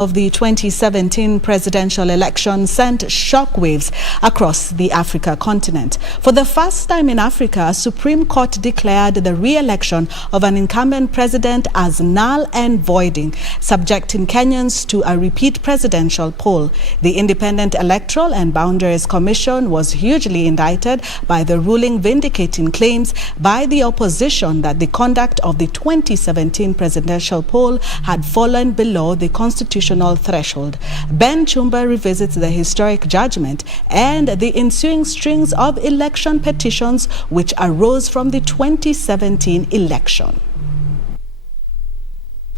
of the 2017 presidential election sent shockwaves across the Africa continent. For the first time in Africa, a Supreme Court declared the re-election of an incumbent president as null and voiding, subjecting Kenyans to a repeat presidential poll. The Independent Electoral and Boundaries Commission was hugely indicted by the ruling, vindicating claims by the opposition that the conduct of the 2017 presidential poll had fallen below the constitutional threshold. Ben Chumba revisits the historic judgment and the ensuing strings of election petitions which arose from the 2017 election.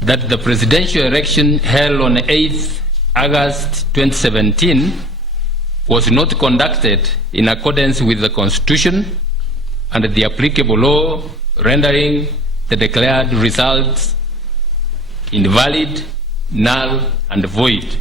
That the presidential election held on 8th August 2017 was not conducted in accordance with the Constitution and the applicable law, rendering the declared results invalid, null and void.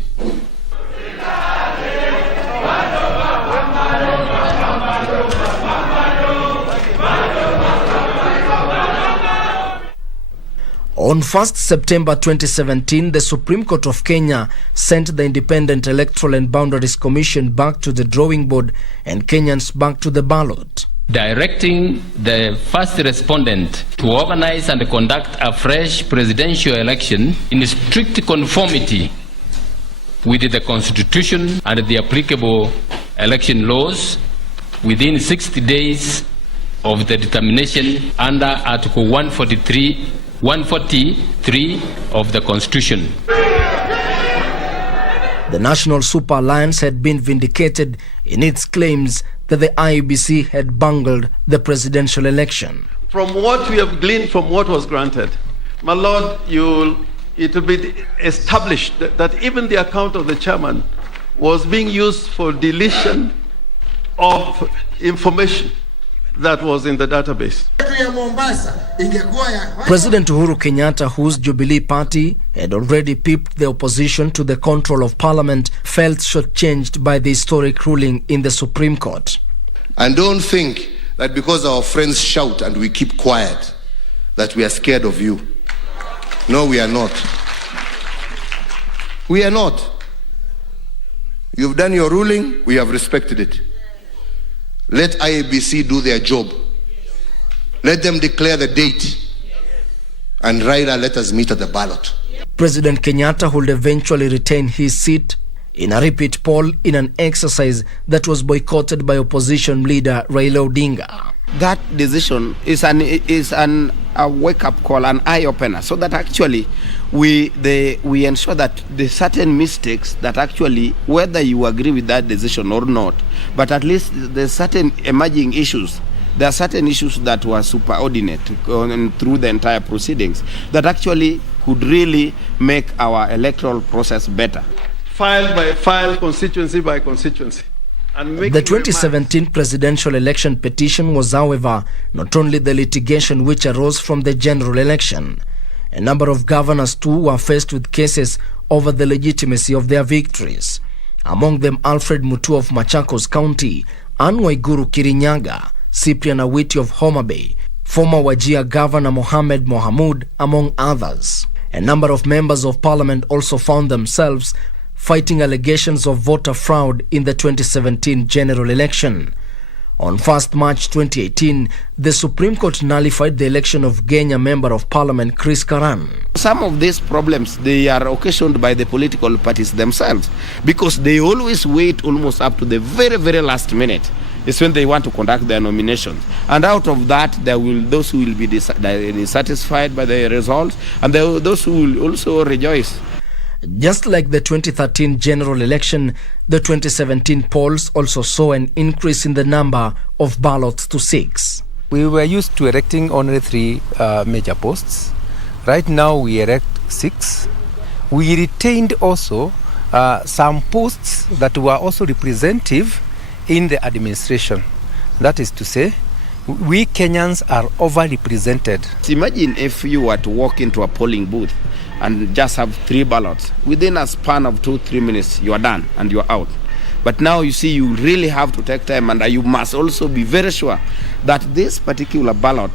On 1st September 2017, the Supreme Court of Kenya sent the Independent Electoral and Boundaries Commission back to the drawing board and Kenyans back to the ballot, directing the first respondent to organize and conduct a fresh presidential election in strict conformity with the Constitution and the applicable election laws within 60 days of the determination under Article 143 of the Constitution. The National Super Alliance had been vindicated in its claims that the IEBC had bungled the presidential election. From what we have gleaned from what was granted, my lord, it will be established that even the account of the chairman was being used for deletion of information that was in the database. President Uhuru Kenyatta, whose Jubilee party had already pipped the opposition to the control of parliament, felt shortchanged by the historic ruling in the Supreme Court. And don't think that because our friends shout and we keep quiet, that we are scared of you. No, we are not. We are not. You've done your ruling, we have respected it. Let IEBC do their job. Let them declare the date. And Raila, let us meet at the ballot. President Kenyatta would eventually retain his seat in a repeat poll in an exercise that was boycotted by opposition leader Raila Odinga. That decision is a wake-up call, an eye-opener, so that actually we ensure that the certain mistakes that actually, whether you agree with that decision or not, but at least there's certain emerging issues. There are certain issues that were superordinate through the entire proceedings that actually could really make our electoral process better. File by file, constituency by constituency. The 2017 presidential election petition was, however, not only the litigation which arose from the general election. A number of governors too were faced with cases over the legitimacy of their victories. Among them Alfred Mutua of Machakos County, Anne Waiguru Kirinyaga, Cyprian Awiti of Homa Bay, former Wajir Governor Mohamed Mohamud, among others. A number of members of parliament also found themselves fighting allegations of voter fraud in the 2017 general election. On 1st March 2018, the Supreme Court nullified the election of Kenya Member of Parliament Chris Karan. Some of these problems, they are occasioned by the political parties themselves, because they always wait almost up to the very, very last minute. It's when they want to conduct their nominations. And out of that, those who will be dissatisfied by the results, and those who will also rejoice. Just like the 2013 general election, the 2017 polls also saw an increase in the number of ballots to 6. We were used to erecting only 3 major posts. Right now we erect 6. We retained also some posts that were also representative in the administration. That is to say, we Kenyans are overrepresented. Imagine if you were to walk into a polling booth and just have 3 ballots. Within a span of 2-3 minutes, you are done and you are out. But now you see, you really have to take time, and you must also be very sure that this particular ballot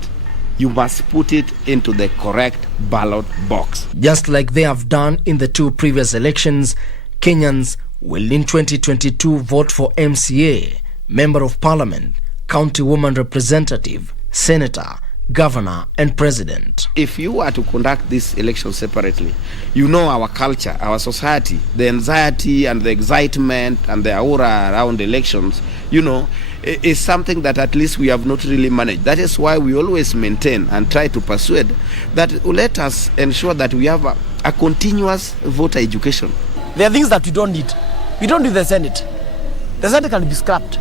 you must put it into the correct ballot box. Just like they have done in the two previous elections, Kenyans will in 2022 vote for MCA, Member of Parliament, County Woman Representative, Senator, Governor and President. If you were to conduct this election separately, you know our culture, our society, the anxiety and the excitement and the aura around elections, you know, is something that at least we have not really managed. That is why we always maintain and try to persuade that let us ensure that we have a continuous voter education. There are things that we don't need. We don't need the Senate. The Senate can be scrapped.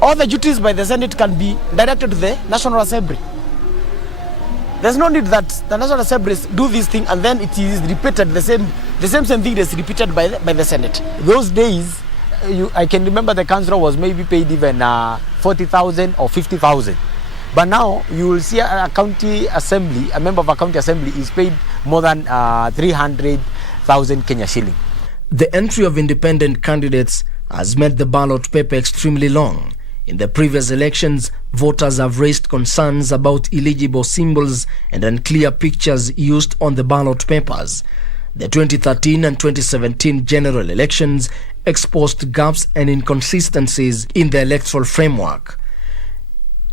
All the duties by the Senate can be directed to the National Assembly. There's no need that the National Assembly do this thing and then it is repeated, the same thing is repeated by the Senate. Those days, I can remember the councillor was maybe paid even 40,000 or 50,000. But now you will see a county assembly, a member of a county assembly is paid more than 300,000 Kenya shilling. The entry of independent candidates has made the ballot paper extremely long. In the previous elections, voters have raised concerns about illegible symbols and unclear pictures used on the ballot papers. The 2013 and 2017 general elections exposed gaps and inconsistencies in the electoral framework.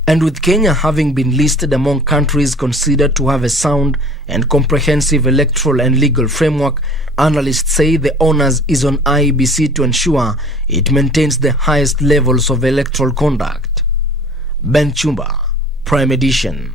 And with Kenya having been listed among countries considered to have a sound and comprehensive electoral and legal framework, analysts say the onus is on IEBC to ensure it maintains the highest levels of electoral conduct. Chumba, Prime Edition.